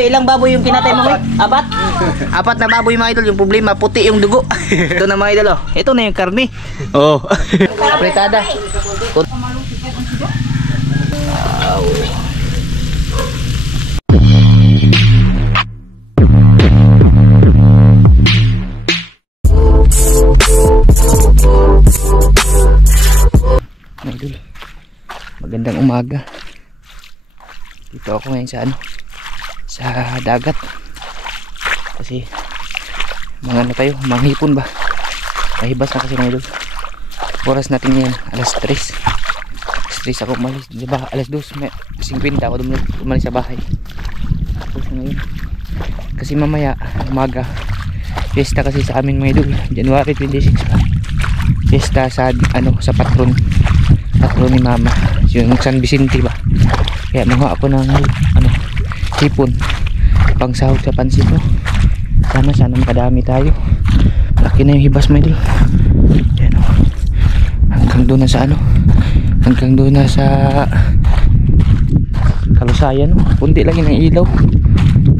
baboy, ilang baboy yung pinatay mo? Apat? Apat na baboy mga idol. Yung problema, puti yung dugo. Ito na mga idol, oh. Ito na yung karne. Oh. Fritada. Wow. Mga idol, magandang umaga. Dito ako ngayon sa sa dagat. Kasi mga ano tayo, manghipon ba? Mahibas na kasi mga idol. Oras natin ngayon, alas 3. Alas 3 ako umalis, diba? Alas 2:50 ako umalis sa bahay. Tapos ngayon, kasi mamaya, umaga, fiesta kasi sa amin mga idol. January 26 pa. Fiesta sa sa patron ni mama, yung San Vicente ba. Kaya mga ako ng hipon pang sahog sa pansit, no? Sana makadami tayo. Laki na yung hibas mga idol. Yan, oh. Hanggang doon na sa hanggang doon na sa Kalusayan, no? Punti lang yun ang ilaw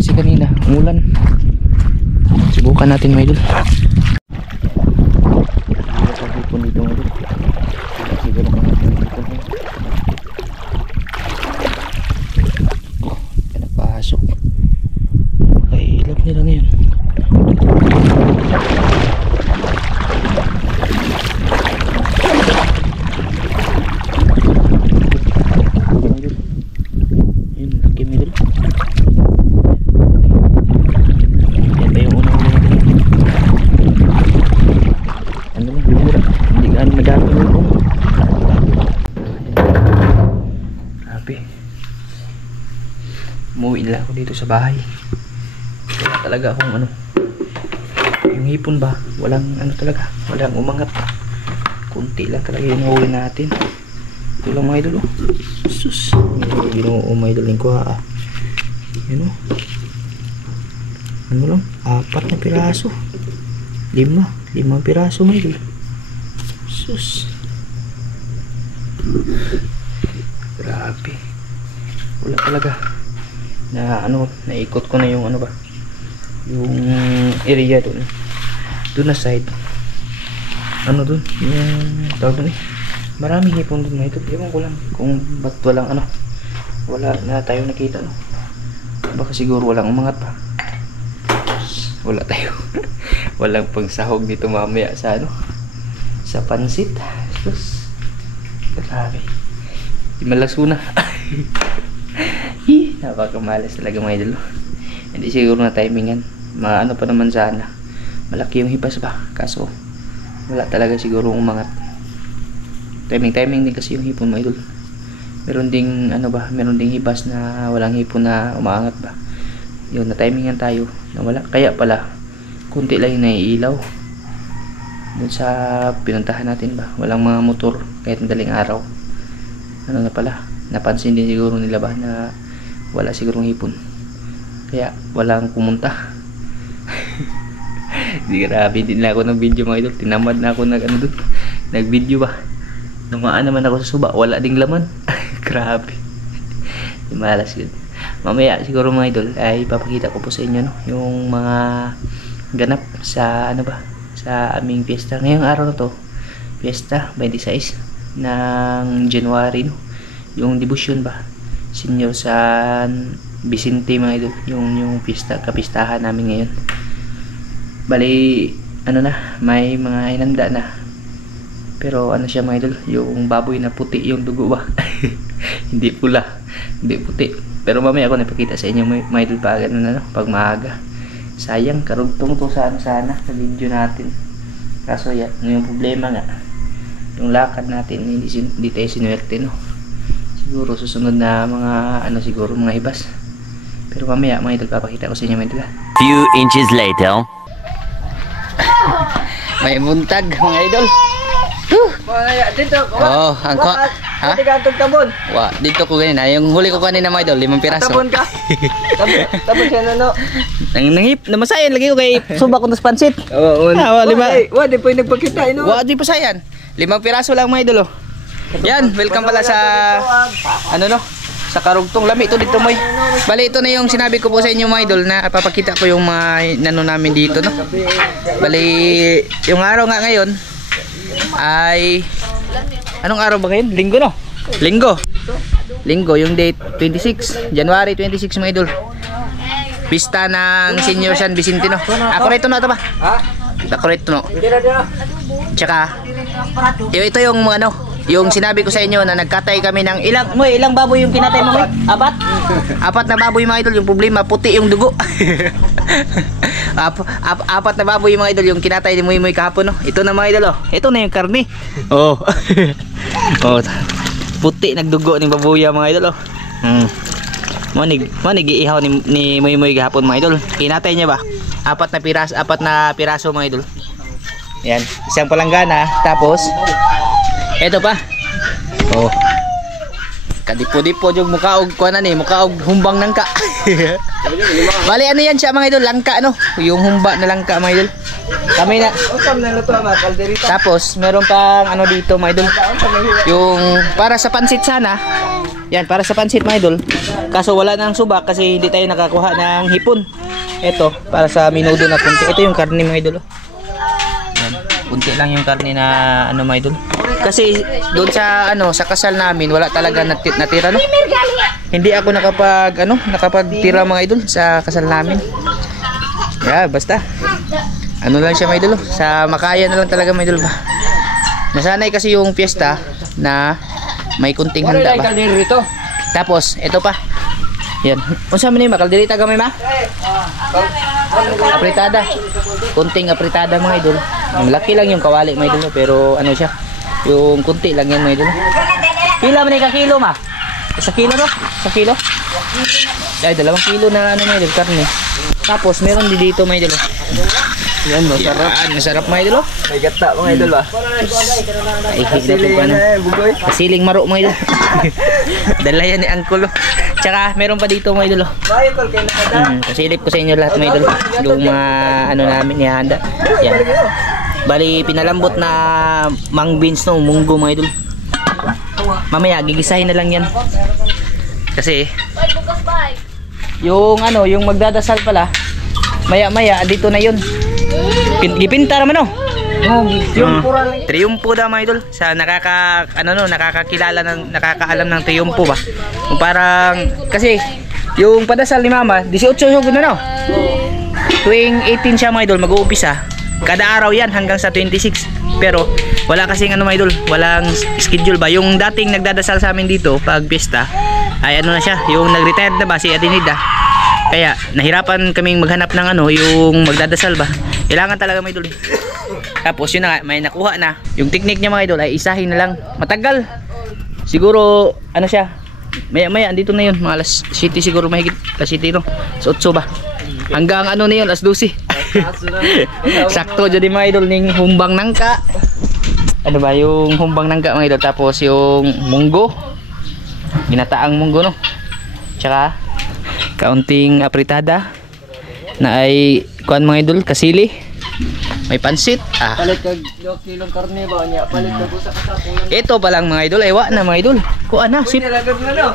kasi kanina umulan. Subukan natin mga idol. Hipon dito mga idol. Siguro mga hipon dito. Oh, pinapasok. Okay, ilap nila ngayon. Umuwi nila ako dito sa bahay. Wala talaga akong yung hipon ba, walang talaga, walang umangat. Kunti lang talaga yung uwi natin. Ito lang mga idol, oh. Sus, ginoo mga idol yung kuha, yun, oh. Ano lang, 4 na piraso, 5 piraso mga idol. Sus, grabe, wala talaga. Na naikot ko na yung yung area doon na side, doon yung tawag doon, maraming hipon doon na ito. Ewan ko lang kung ba't walang wala na tayo nakita, no? Baka siguro walang umangat pa, wala tayo walang pang sahog dito mamaya sa sa pansit. Tapos grabe, malaso na. Napakamalas talaga mga idol. Hindi siguro na timingan. Pa naman sana. Malaki yung hibas ba? Kaso wala talaga siguro umangat. Timing din kasi yung hipon mga idol. Meron ding meron ding hibas na walang hipon na umaangat ba. Yun, na timingan tayo na wala. Kaya pala kunti lang yung naiilaw dun sa pinuntahan natin ba. Walang mga motor kahit madaling araw. Na pala, napansin din siguro nila ba na wala sigurong hipon, kaya walang pumunta. Di, grabe din na ako ng video mga idol. Tinamad na ako nag video ba. Numaan naman ako sa suba, wala ding laman. Grabe, malas yun. Mamaya siguro mga idol ay papakita ko po sa inyo, no, yung mga ganap sa sa aming fiesta ngayong araw na to. Fiesta 26 ng January, no? Yung devotion ba, Senior San Vicente mga idol, yung kapistahan namin ngayon. Bali may mga hinanda na, pero siya mga idol, yung baboy na puti yung dugo ba. Hindi pula, hindi puti. Pero mamaya ako napakita sa inyo mga idol pag maaga. Sayang, karugtong to sana sa video natin. Kaso yung problema nga, yung lakad natin hindi tayo sinuwerte, no? Siguro susunod na mga siguro mga hibas. Pero mamaya mga idol papakita ko sa inyo mga idol. Few inches later. May buntag mga idol. Dito ko. Oh, angko. Ha? Tigatog tabon. Wa, dito ko ganina. Yung huli ko kanina mga idol, 5 piraso. Tabon ka. Tabon siya Nangip, namasayan lagi ko kay suba ko ng pansit. Oo. Wa, 5. Wa, di pa nagpakita Wa, di pa sayan. 5 piraso lang mga idol, oh. Yan, welcome pala sa sa karugtong. Lami to dito moy. Bali ito na yung sinabi ko po sa inyo mga idol na papakita ko yung mga nano namin dito no. Bali yung araw nga ngayon ay anong araw ba ngayon? Linggo no? Linggo yung date 26 January 26 mga idol. Pista ng Senior San Vicentino. Ako rito na ito ba? Ha? Ako rito no. Dira. Tsaka ito yung mga ano, yung sinabi ko sa inyo na nagkatay kami ng ilang baboy yung kinatay mo? Apat na baboy mga idol. Yung problema puti yung dugo. Apat na baboy mga idol yung kinatay ni Muy kahapon no. Ito na mga idol oh. Ito na yung karne. Oh. Oh. Puti nagdugo ng baboy mga idol oh. Manig iihaw ni Muy kahapon mga idol. Kinatay niya ba? Apat na piraso mga idol. Yan, isang palanggana, tapos eto pa. Oh. Kadipo-dipo jug mukaog kuanan ni, mukaog humbang nangka. Bali ano yan siya mga idol, langka ano, yung humba na langka mga idol. Kami na. Tapos meron pang ano dito mga idol. Yung para sa pansit sana. Yan, para sa pansit mga idol. Kaso wala nang subak kasi hindi tayo nakakuha ng hipon. Ito, para sa minudo na punti. Ito yung karne mga idol. Yan, punti lang yung karne na ano mga idol. Kasi doon sa ano sa kasal namin wala talaga natira no. Hindi ako nakapagtira mga idol sa kasal namin. Yeah, basta. Ano lang siya mga idol. Sa makaya na lang talaga mga idol ba. Nasanay kasi yung piyesta na may kunting handa ba. Tapos ito pa. Yan. Unsa man ni makaldirita gamay ma? Apritada. Kunting apritada mga idol. Malaki lang yung kawali mga idol pero ano siya? Yung kunti lang yan mga idol. Pila man ka kilo ma? 1 kilo no? 1 kilo? Ay 2 kilo na ano mga idol karne. Tapos meron din dito mga idol. Yan masarap. Masarap mga idol. May gata mga idol ba? Ay higit pa na. Bugoy. Siling maro mga idol. Dala yan ni Angkol. Tsaka meron pa dito mga idol. Bayo kol kay nakada. Pasilip ko sa inyo lahat mga idol. Yung mga ano namin ihanda. Yan. Bali pinalambot na mang beans no, munggo mga idol. Mamaya gigisahin na lang yan. Kasi yung ano, yung magdadasal pala maya-maya dito na yun. Gipinta naman no. Triumpo daw mga idol. Sa nakakakilala ng nakakaalam ng triumpo ba. Kung parang kasi yung padasal ni Mama 18 yung na no. Tuwing 18 siya mga idol mag-uumpisa. Kada araw yan hanggang sa 26. Pero wala kasing ano mga idol, walang schedule ba. Yung dating nagdadasal sa amin dito pag piyesta ay ano na siya, yung nag-retired na ba si Adenida. Kaya nahirapan kaming maghanap ng ano, yung magdadasal ba. Kailangan talaga mga idol. Tapos yun na nga, may nakuha na. Yung technique niya mga idol ay isahin na lang. Matagal. Siguro ano siya, maya andito na yun, mga alas 7 siguro mahigit, alas 7 no, sa 8 ba. Hanggang ano na yun, alas 12. Sakto jadi mga idol ning humbang nangka. Ano ba yung humbang nangka mga idol, tapos yung munggo, ginataang munggo no, tsaka kaunting apritada na ay kuan mga idol, kasili, may pansit. Palit kag 2 kilong karne ba niya? Palit kag usa ka sapong. Ito pa lang mga idol, aywa na mga idol. Kuan na,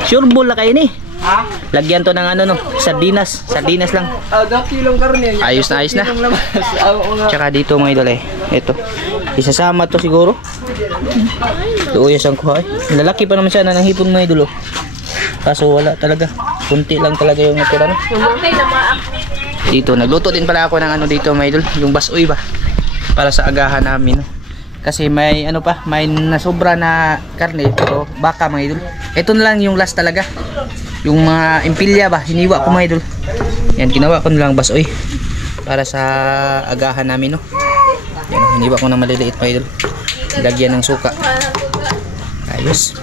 sure ball na kayo ni. Ha? Lagyan to ng ano no, sardinas lang. 2 kilong karne niya. Ayos na. Tsaka dito mga idol ito. Isasama to siguro. Doon yung kuha lalaki pa naman siya na nanghipon mga idol. Kaso wala talaga. Kunti lang talaga yung natira no. Dito nagluto din pala ako ng ano dito mga idol, yung basoy ba. Para sa agahan namin no. Kasi may ano pa, may nasobra na karne pero baka mga idol. Ito na lang yung last talaga. Yung mga impilya ba, hiniwa ko mga idol. Yan, ginawa ko nilang basoy para sa agahan namin no. Yan, hiniwa ko na maliliit mga idol. Lagyan ng suka. Ayos.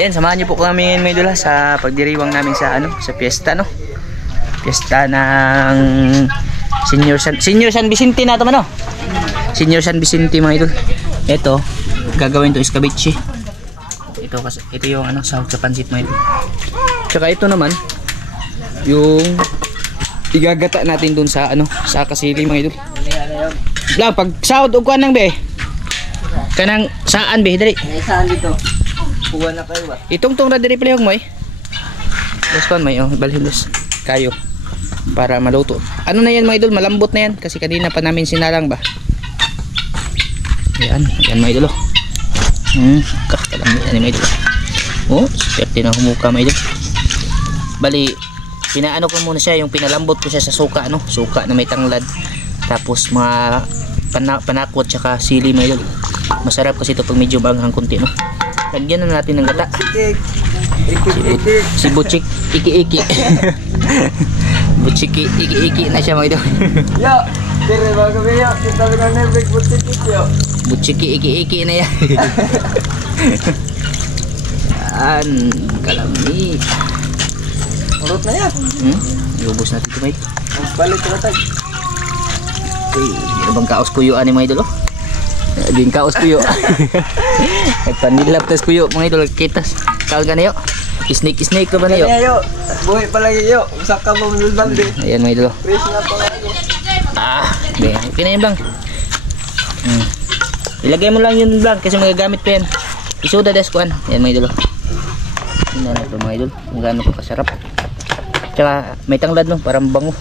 Yan, samahan niyo po kami mga idol sa pagdiriwang namin sa ano, sa piyesta no. Piyesta ng Senior San Vicente na ito man no. Senior San Vicente mga idol. Ito, gagawin to escabeche. Ito yung ano, sahog sa pansit mga idol. Tsaka ito naman yung igagata natin dun sa ano, sa kasili mga idol. Lang pag sahod og kuan nang be. Kanang saan be dali. Saan dito? Kuha na kayo ba? Itong na diri palihog mo eh. Dos kon may balhilos kayo para maluto. Ano na yan mga idol, malambot na yan kasi kanina pa namin sinalang ba. Yan mga idol. Kalami yan mga idol. Oh, swerte na humuka mga idol. Bali, pinaano ko muna siya, yung pinalambot ko siya sa suka, no? Suka na may tanglad. Tapos mga panakot tsaka sili mga idol. Masarap kasi ito pag medyo banghang kunti, no? Lagyan na natin ng gata. Si Butchik iki-iki. Butchik iki-iki na siya mga idol. Yo, dire ba kami yo? Kita na nervous Butchik yo. Butchik iki-iki na yan. Yan, kalami. Urot na yan. Iubos natin ito mga idol. Balik na tayo. Okay, ano bang kaos kuyo ani mga idol? Din kaos kuyo. Nagpanilap tas kuyo mga idol, kitas. Kaon ka na yo. Snake ka ba na yo? Yo, buhay palagi yo. Usak ka mo ng balde. Ayan mga idol. Fresh na pa ako. Okay. Okay na yun bang. Ilagay mo lang yun bang kasi magagamit pa yan. Isuda deskuan. Ayan mga idol. Tingnan natin mga idol kung gaano pa kasarap. Tsaka may tanglad no, parang bango.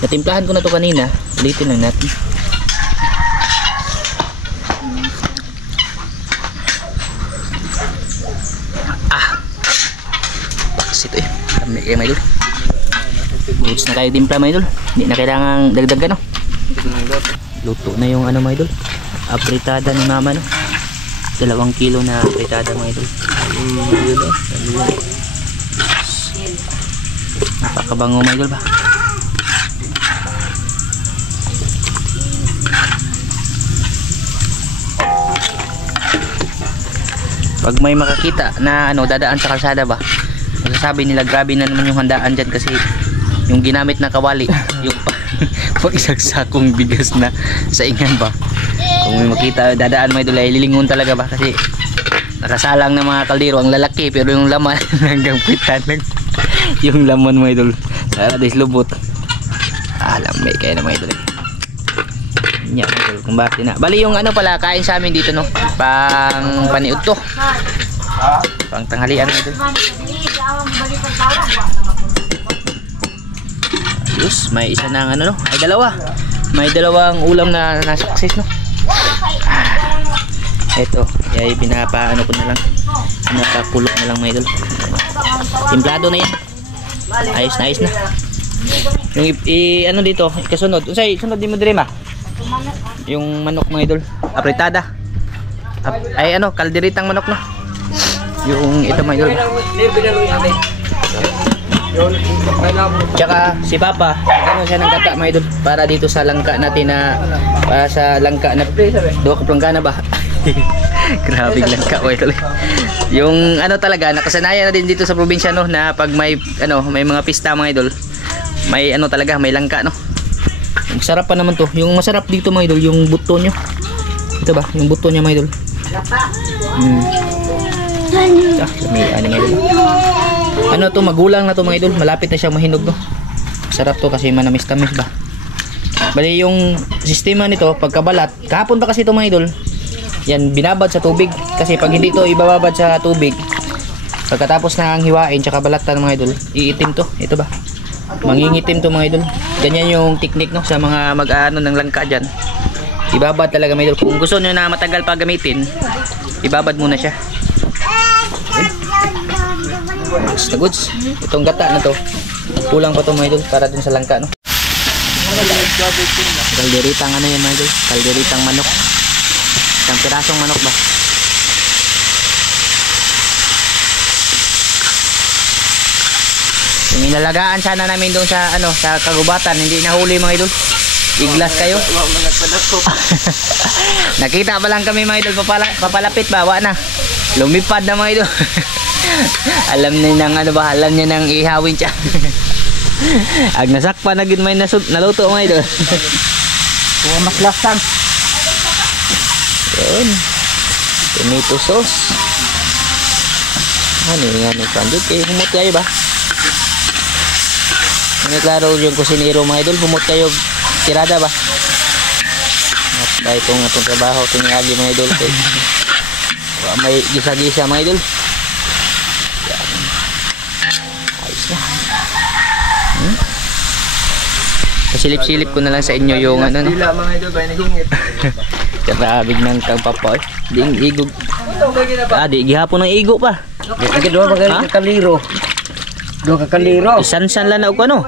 Natimplahan ko na to kanina. Ulitin lang natin. Baksit eh. Kami kayo mga idol. Goods na kayo timpla mga idol. Hindi na kailangan dagdagan no. Luto na yung ano mga idol. Apritada ni mama no. 2 kilo na apritada mga idol. Napakabango mga idol ba. Pag may makakita na ano dadaan sa kalsada ba, masasabi nila grabe na naman yung handaan dyan kasi yung ginamit na kawali yung pag isang sakong bigas na sa ingan ba. Kung may makita dadaan mga idol ay lilingon talaga ba kasi nakasalang ng mga kaldero ang lalaki pero yung laman hanggang pitan lang yung laman mga idol sa lubot. Lamay kayo na mga idol. Yan mga idol kung bakit na. Bali yung ano pala kain sa amin dito no, pang paniud to. Pang tanghalian mga idol. Ayos, may isa na ano no, ay dalawa. May dalawang ulam na na-success no. Ito, ay pinapaano ko na lang. Pinapakulok na lang mga idol. Timplado na yan. Ayos na. Yung ano dito, kasunod. Unsay sunod din mo dire ma? Yung manok mga idol, apritada. Ay ano, kalderitang manok no. Yung ito mga idol. Tsaka si Papa, ano siya ng gata mga idol para dito sa langka natin na sa langka na duha ka planggana ba. Grabe langka mga idol. Yung ano talaga nakasanayan na din dito sa probinsya no na pag may ano may mga pista mga idol, may ano talaga may langka no. Masarap pa naman to. Yung masarap dito mga idol yung buto nyo. Ito ba yung buto niya mga idol. Lamian mga idol. Ano to, magulang na to mga idol, malapit na siya mahinog no. Sarap to kasi manamis-tamis ba. Bali yung sistema nito pagkabalat, kahapon pa kasi to mga idol. Yan binabad sa tubig kasi pag hindi to ibababad sa tubig, pagkatapos na ang hiwain tsaka balatan mga idol, iitim to. Ito ba? Mangingitim to mga idol. Ganyan yung technique no sa mga mag-aano ng langka diyan. Ibabad talaga mga idol. Kung gusto niyo na matagal pa gamitin, ibabad muna siya. Goods na goods. Itong gata na to kulang pa to mga idol para dun sa langka no. Kalderitang ano yan mga idol, kalderitang manok. Isang pirasong manok ba. Yung inalagaan sana namin doon sa ano sa kagubatan, hindi nahuli mga idol. Iglas kayo. Nakita pa lang kami mga idol, papalapit ba, wa na. Lumipad na mga idol. Alam niya nang ano ba, alam niya nang ihawin siya. Ag nasakpa na gid may naluto mga idol. Kuha mas lasang. Yun. Tomato sauce. Ano yan ni pandut kay humot kayo ba? Ano klaro yung kusinero mga idol, humot kayo tirada ba? At dahil itong trabaho tingali mga idol kay May gisa-gisa mga idol. Yan. Ayos na. Pasilip-silip ko na lang sa inyo yung ano no. Dila mga idol, bay nagingit. Karabig ng kagpapa eh. Di igog. Di gihapon ng igo pa. Sige do magaling ka kaliro. Do ka kaliro. Isan-san lang na ko ano.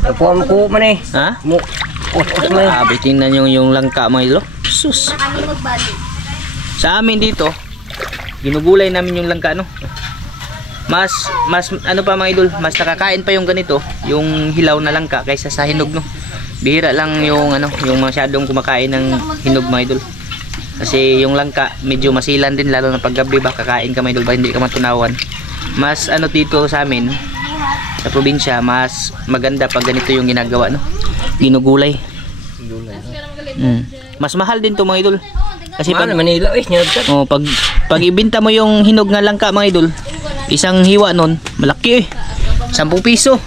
Tapuan ko man eh. Ha? Mo. Tingnan yung langka mga idol. Sus. Sa amin dito, ginugulay namin yung langka no. Mas ano pa mga idol, mas nakakain pa yung ganito, yung hilaw na langka kaysa sa hinog no. Bihira lang yung ano, yung masyadong kumakain ng hinog mga idol. Kasi yung langka medyo masilan din lalo na paggabi ba kakain ka mga idol ba hindi ka matunawan. Mas ano dito sa amin sa probinsya, mas maganda pag ganito yung ginagawa no. Ginugulay. Mas mahal din to mga idol. Kasi pag Manila pag ibenta mo yung hinog nga langka mga idol, isang hiwa nun, malaki eh. 10 piso.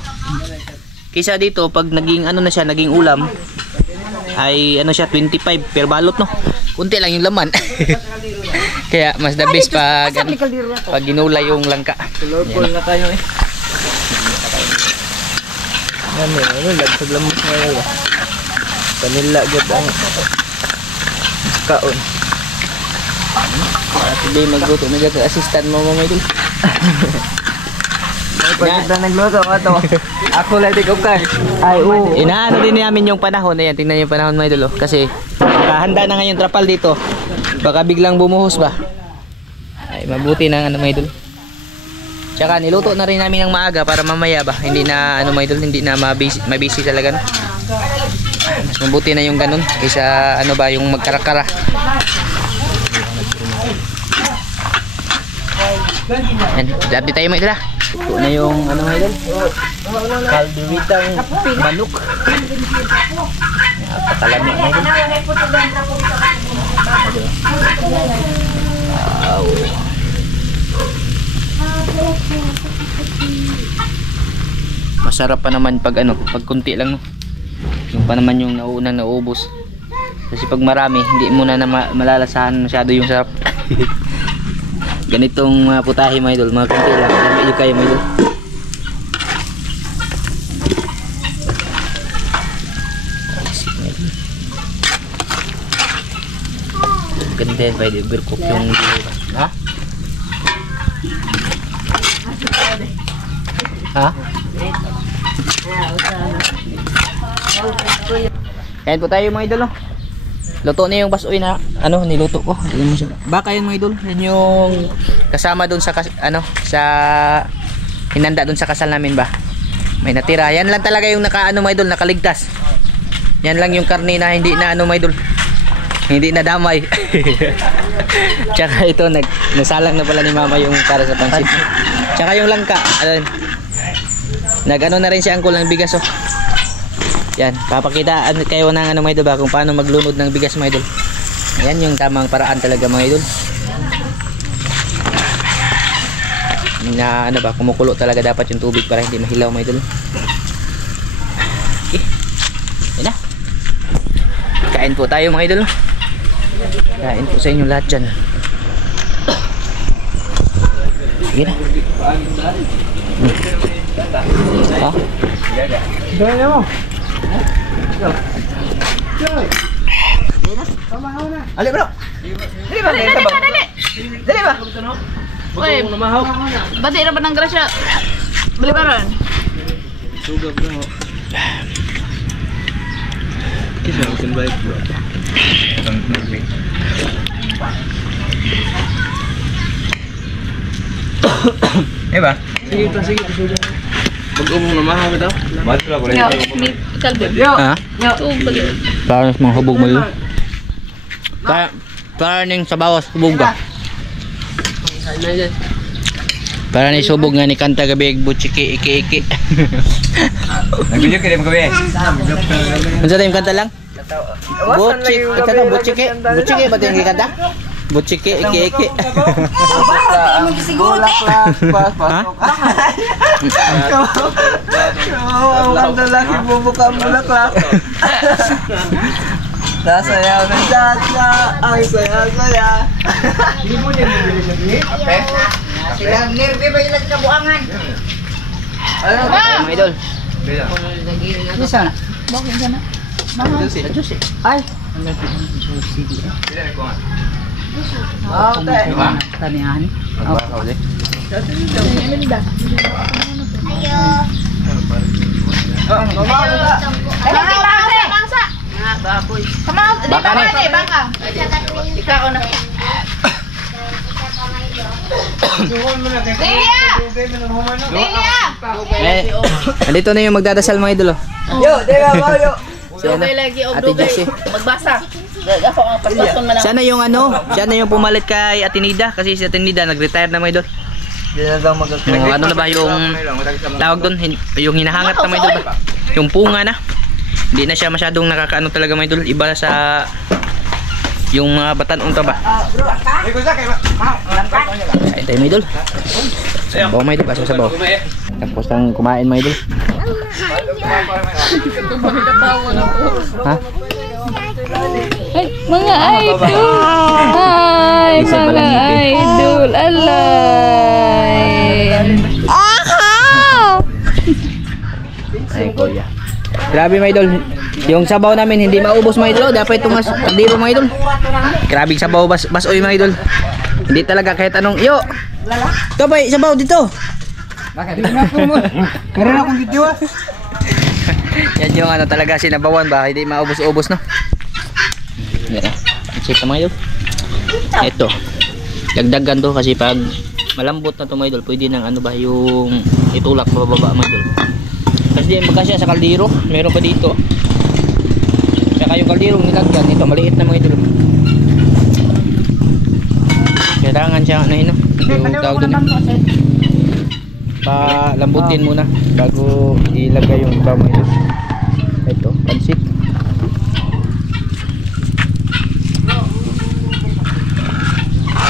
Kaysa dito pag naging ano na siya, naging ulam ay ano siya 25 per balot no. Kunti lang yung laman. Kaya mas the best pag ano, pag ginulay yung langka. Tulog na tayo eh. Ano lagsag lamok ngayon. Kanila gyud ang kaon. At hindi magluto na dyan assistant mo mga idol. Pagkat na nagluto ato. Ako lang ikaw kay. Ay oo. Inaano din namin yung panahon. Ayan, tingnan yung panahon mga idol. Kasi kahanda na ngayon trapal dito. Baka biglang bumuhos ba. Ay mabuti na ano mga idol. Tsaka niluto na rin namin ng maaga para mamaya ba. Hindi na ano mga idol, hindi na mabisi talaga no. Mas mabuti na yung ganun kaysa ano ba yung magkarakara. Yan, update tayo mga idol. Ito na yung ano mga idol. Kalderitang manok. Napakalamig mga idol. Wow. Masarap pa naman pag ano, pag kunti lang no. Yung pa naman yung naunang naubos. Kasi pag marami, hindi mo na malalasahan masyado yung sarap. Ganitong putahe mga idol, mga kunti lang. Medyo kayo mga idol. Ganito yan, pwede overcook yung ha? Ha? Ayan po tayo mga idol no? Luto na yung basoy na ano niluto ko. Baka yun mga idol, yun yung kasama doon sa ano sa hinanda doon sa kasal namin ba. May natira. Yan lang talaga yung nakaano mga idol, nakaligtas. Yan lang yung karne na hindi na ano mga idol. Hindi na damay. Tsaka ito nasalang na pala ni mama yung para sa pansit. Tsaka yung langka, ano, nag-ano na rin si uncle ng bigas oh. Yan, papakita kayo ng ano mga idol ba kung paano maglunod ng bigas mga idol. Ayan yung tamang paraan talaga mga idol. Na ano ba, kumukulo talaga dapat yung tubig para hindi mahilaw mga idol. Okay. Yan na. Kain po tayo mga idol. Kain po sa inyo lahat dyan. Sige na. Ha? Gaya mo. Ali bro. Dali ba? Dali ba? Uy, bati na ba ng grasya? Bali ba ron? Sugab bro. Kisa mo invite bro. Eh ba? Sige. Pag-umong namahaw ito. Ba't pala ko rin? Yo, may kalbo. Ha? Tuog bali. Para mga hubog mo yun. Para ning sa bawas hubog ba? Para ni subog nga ni kanta gabi butchiki iki. Nag-video ka rin mo gabi. Unsa tayong kanta lang? Butchiki ba tayong kanta? Butchiki iki. Bulaklak pasok. Ang lalaki bubuka ang bulaklak. Sasayaw ng dada, ang saya-saya. Hindi mo niya bibili sa bihit? Okay. Sila nerve ba yung nagkabuangan? Ano? Mga idol. Ano sana? Bakit sana? Juicy. Ay! Sila ko nga. Ah, tayo. Tanihan. Ang baka ulit. Bangsa! Kamao! Baka na. Baka! Ikaw na. Delia! Delia! Nandito na yung magdadasal mga idol. Yo, diba ba yo? Dugay lagi o Ate dugay. Jessie. Magbasa. Ako ang paspason man. Siya na yung ano, siya na yung pumalit kay Atenida kasi si Atenida nag-retire na mga idol. Hindi na daw magkakaroon. Ano na ba yung tawag doon? Yung hinahangat na mga idol ba? Yung punga na. Hindi na siya masyadong nakakaano talaga mga idol. Iba sa yung mga batan-unta ba? Kain tayo mga idol. Sabaw mga idol, kaso sabaw. Tapos ang kumain mga idol. Ha? Ay, mga idol! Ay, Isa pa mga lang ngipin. idol! Alay! Ay, kuya. Grabe mga idol. Yung sabaw namin hindi maubos mga idol. Dapat tumas kaldero mga idol. Grabe sabaw basoy mga idol. Hindi talaga kahit anong yo. Ito ba sabaw dito? Bakit? Hindi na po mo. Karoon akong video ah. Yan yung ano talaga sinabawan ba. Hindi maubos-ubos no. Yan ah. Check na mga idol. Ito. Dagdagan to kasi pag malambot na to mga idol, pwede nang ano ba yung itulak bababa mga idol. Kasi magkasya sa kaldero, meron pa dito. Saka yung kaldero nilagyan, ito maliit na mga idol. Kailangan siya ano yun, yung tawag doon. Palambutin muna bago ilagay yung iba mga idol. Ito, pansit.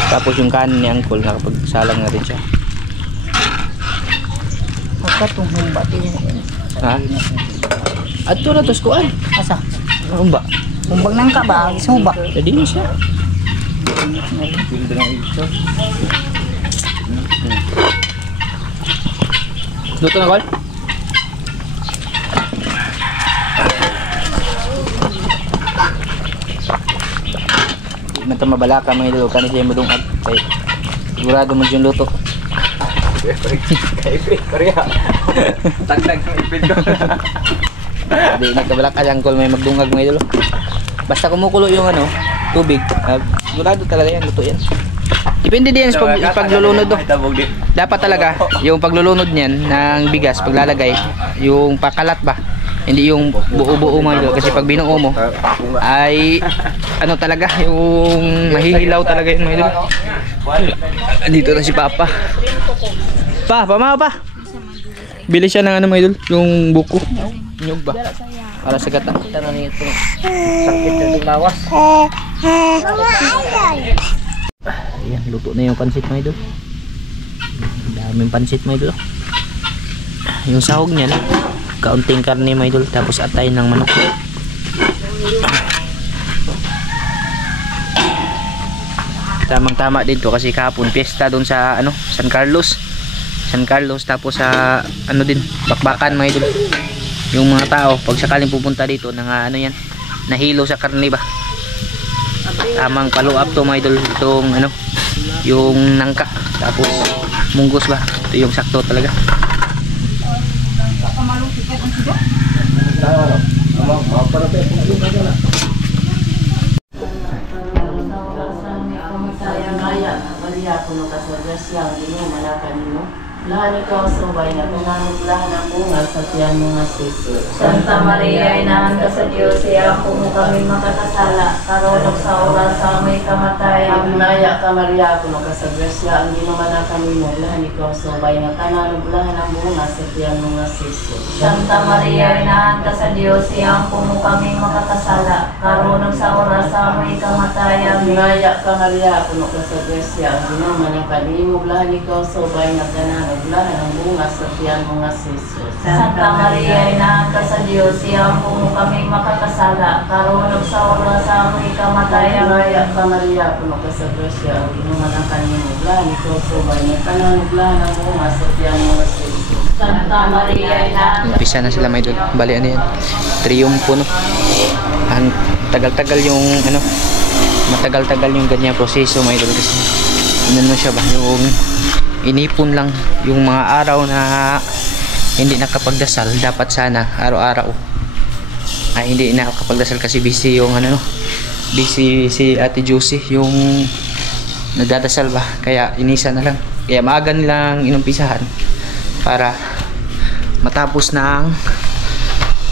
Tapos yung kanin ni Uncle nakapagsalang na rin siya. Pagkatong humbati niya. Ha? At ito na to skuan. Asa? Ano ba? Humbag nang ka ba? Suba. Jadi na siya. Luto na, Col? Di man ito mabalaka mga idol. Kani siya madungag. Kaya sigurado mo yung luto. Kaipit, pariya. Tagdag ng ipit ko. Hindi nagkabalaka yung Col may magdungag mga idol. Basta kumukulo yung ano, tubig. Sigurado talaga yan, luto yan. Depende din sa paglulunod do. Dapat talaga yung paglulunod niyan ng bigas paglalagay, yung pakalat ba. Hindi yung buo-buo mga idol kasi pag binuo mo ay ano talaga yung mahihilaw talaga yun mga idol. Dito na si Papa. Pama pa. Bili siya ng ano mga idol, yung buko. Nyug ba? Para sa gata. Tara na ito. Sakit na itong lawas. Ayan, luto na yung pansit mga idol. Daming pansit mga idol. Yung sahog niyan, kaunting karne mga idol, tapos atay ng manok. Tamang tama din to kasi kahapon piyesta doon sa ano, San Carlos. Tapos sa ano din, bakbakan mga idol. Yung mga tao pag sakaling pupunta dito nang ano yan, nahilo sa karne ba. Tamang follow up to mga idol, itong ano, yung nangka tapos munggos ba, ito yung sakto talaga. Lahat ikaw subay na pinanuglahan ang bunga sa tiyan mga Jesus. Santa Maria, inahan ka sa Diyos, siya po mo kami makakasala, karunok sa oras sa may kamatayan. Agnaya ka Maria, puno ka sa grasya, ang ginumana kami mo, lahat ikaw subay na pinanuglahan ang bunga sa tiyan mga Jesus. Santa Maria, inahan ka sa Diyos, siya po mo kami makakasala, karunok sa oras sa may kamatayan. Agnaya ka Maria, puno ka sa grasya, ang ginumana kami mo, lahat ikaw subay na pinanuglahan ang bunga sa tiyan mga Jesus. Santa Maria, inahan ka sa Diyos, Diyos, iampo mo kami makakasala, karon ug sa oras sa aming kamatayan. Raya ka Maria, puno ka sa grasya, ang inuman kanimo, lahan ikaw subay, ng tanan ug lahan ang bunga sa tiyang mga Jesus. Santa Maria, ina Umpisa na sila may idol. Bali ano yan? Triumpo no. Ang tagal-tagal yung ano, matagal-tagal yung ganyan proseso may idol kasi ano siya ba yung inipon lang yung mga araw na hindi nakapagdasal. Dapat sana araw-araw ay hindi nakapagdasal kasi busy yung ano no, busy si Ate Josie yung nagdadasal ba, kaya inisa na lang, kaya maaga nilang inumpisahan para matapos ng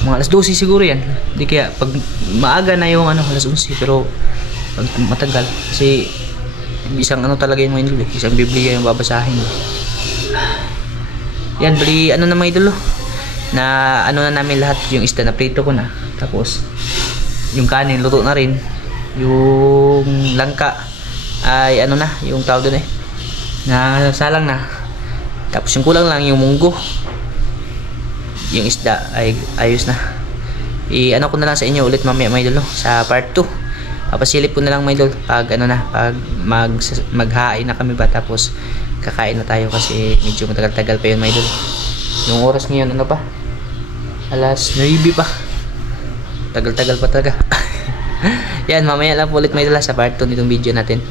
mga alas 12 siguro yan. Di kaya pag maaga na yung ano alas 11, pero pag matagal kasi isang ano talaga yung mga idol, isang Biblia yung babasahin. Yan, bali ano na mga idol, na ano na namin lahat, yung isda na prito ko na, tapos yung kanin luto na rin, yung langka ay ano na, yung tawag doon na salang na, tapos yung kulang lang yung munggo, yung isda ay ayos na. Ano ko na lang sa inyo ulit mamaya mga idol sa part 2. Papasilip ko na lang mga idol pag ano na, pag maghain na kami ba, tapos kakain na tayo kasi medyo matagal-tagal pa yun mga idol. Yung oras ngayon ano pa, alas 9 pa, tagal-tagal pa talaga. Yan, mamaya lang po ulit mga idol sa part 2 nitong video natin.